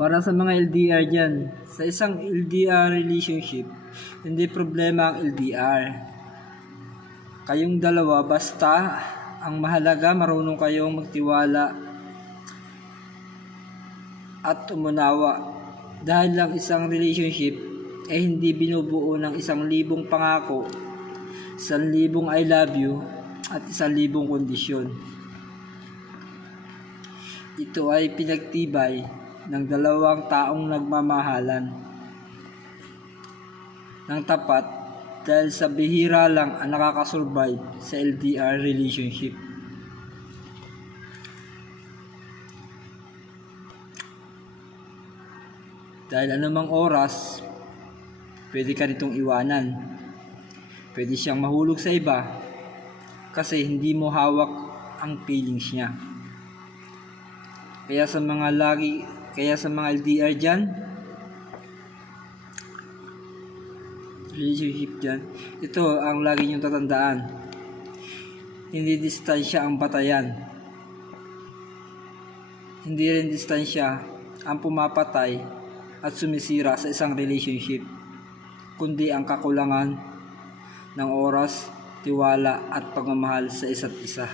Para sa mga LDR dyan, sa isang LDR relationship, hindi problema ang LDR. Kayong dalawa, basta ang mahalaga marunong kayong magtiwala at umunawa. Dahil lang isang relationship ay hindi binubuo ng 1,000 pangako, 1,000 I love you at 1,000 kondisyon. Ito ay pinagtibay ng dalawang taong nagmamahalan ng tapat, dahil sa bihira lang ang nakakasurvive sa LDR relationship. Dahil anumang oras, pwede ka nitong iwanan. Pwede siyang mahulog sa iba kasi hindi mo hawak ang feelings niya. Kaya sa mga LDR dyan, relationship dyan, ito ang lagi niyong tatandaan. Hindi distansya ang batayan. Hindi rin distansya ang pumapatay at sumisira sa isang relationship, kundi ang kakulangan ng oras, tiwala at pagmamahal sa isa't isa.